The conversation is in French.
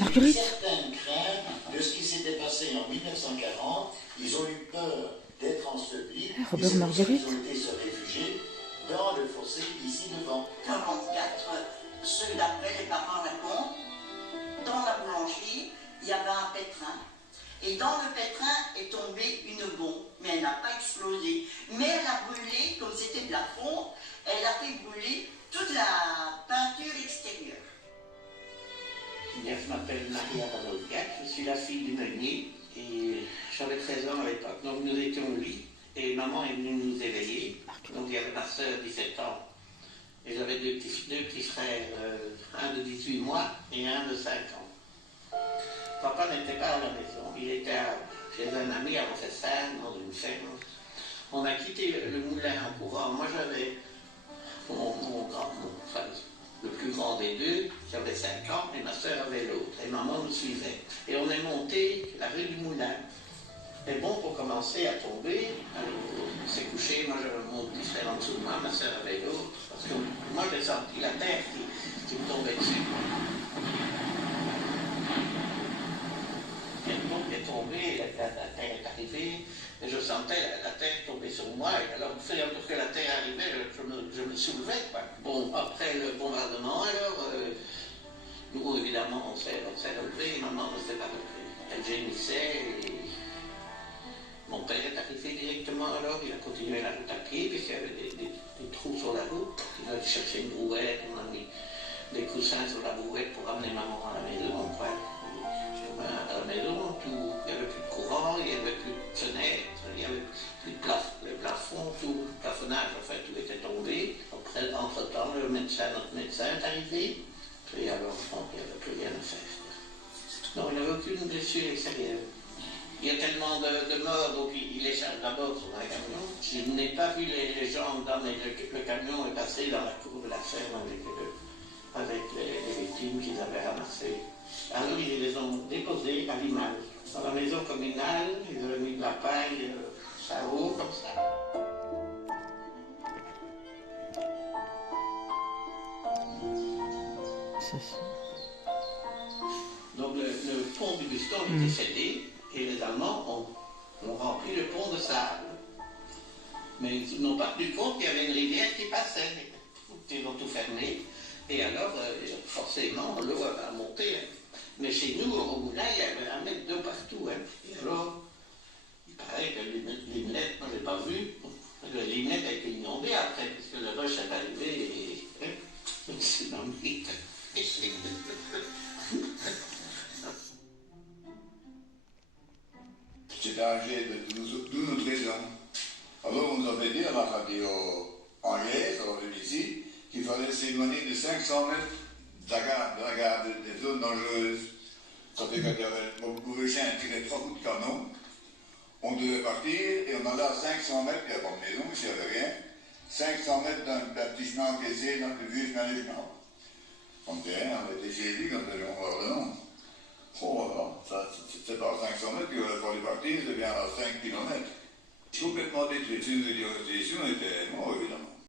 Marguerite. Certaines craintes de ce qui s'était passé en 1940. Ils ont eu peur d'être ensevelis. Robert Marguerite. Ils ont été se réfugier dans le fossé ici devant. 44, ceux d'après, les parents racontent, dans la boulangerie, il y avait un pétrin. Et dans le pétrin est tombée une bombe, mais elle n'a pas explosé. Mais elle a brûlé, comme c'était de la fonte, elle a fait brûler toute la peinture extérieure. Je m'appelle Maria Radovia, je suis la fille du meunier et j'avais 13 ans à l'époque. Donc nous étions 8 et maman est venue nous éveiller. Donc il y avait ma soeur, 17 ans, et j'avais deux petits frères, un de 18 mois et un de 5 ans. Papa n'était pas à la maison, il était chez un ami à Rossestan, dans une ferme. On a quitté le moulin en courant. Moi j'avais le plus grand des deux, j'avais 5 ans, et ma soeur avait l'autre. Et maman nous suivait. Et on est monté la rue du Moulin. Et bon, pour commencer à tomber, on s'est couché, moi j'avais mon petit frère en dessous de moi, ma soeur avait l'autre. Parce que moi j'ai senti la terre qui me tombait dessus. Et donc est tombé, la terre est arrivée, et je sentais la terre tomber sur moi. Et alors, au fur et à mesure que la terre arrivait, je me soulevais, quoi. Bon, après le bombardement, alors, nous, évidemment, on s'est relevé, et maman ne s'est pas relevée. Elle gémissait, et mon père est arrivé directement, alors, il a continué la route à pied, puisqu'il y avait des trous sur la route. Il a cherché une brouette, on a mis des coussins sur la brouette pour amener maman à la maison, quoi. À la maison, il n'y avait plus de courant, il n'y avait plus de fenêtres, il n'y avait plus de le plafond, tout le plafonnage, enfin, tout était tombé. Après, entre-temps, notre médecin est arrivé, et alors, il n'y avait plus rien à faire. Non, il n'y avait aucune blessure extérieure. Il y a tellement de morts, donc il les charge d'abord sur un camion. Je n'ai pas vu les gens dans le camion est passé dans la cour de la ferme avec les victimes qu'ils avaient ramassées. Alors ils les ont déposés à Limal, dans la maison communale, ils avaient mis de la paille, ça haut, comme ça. Donc le pont du Buston était cédé et les Allemands ont rempli le pont de sable. Mais ils n'ont pas tenu compte qu'il y avait une rivière qui passait. Ils ont tout fermé et alors forcément l'eau a monté. Mais chez nous, au moulin, il y avait 1 mètre d'eau partout. Hein. Et alors, il paraît que l'Imlet, moi je n'ai pas vu, l'Imlet a été inondé après, puisque le rush est arrivé et le tsunami. J'étais âgé de 12 ou 13 ans. Alors on nous avait dit à la radio anglaise, alors ici, qu'il fallait s'éloigner de 500 mètres de la gare, des zones dangereuses. Ça fait qu'il y avait le chien tirait 3 coups de canon. On devait partir et on allait à 500 mètres, il n'y avait pas de maison, ici il n'y avait rien. 500 mètres d'un petit chemin encaissé dans le vieux chemin du chemin. On était chez lui quand on va le nom. Oh là, c'est pas à 500 mètres qu'il aurait fallu partir, c'est bien à 5 km. Complètement détruit. Si nous étions restés ici, on était morts, évidemment.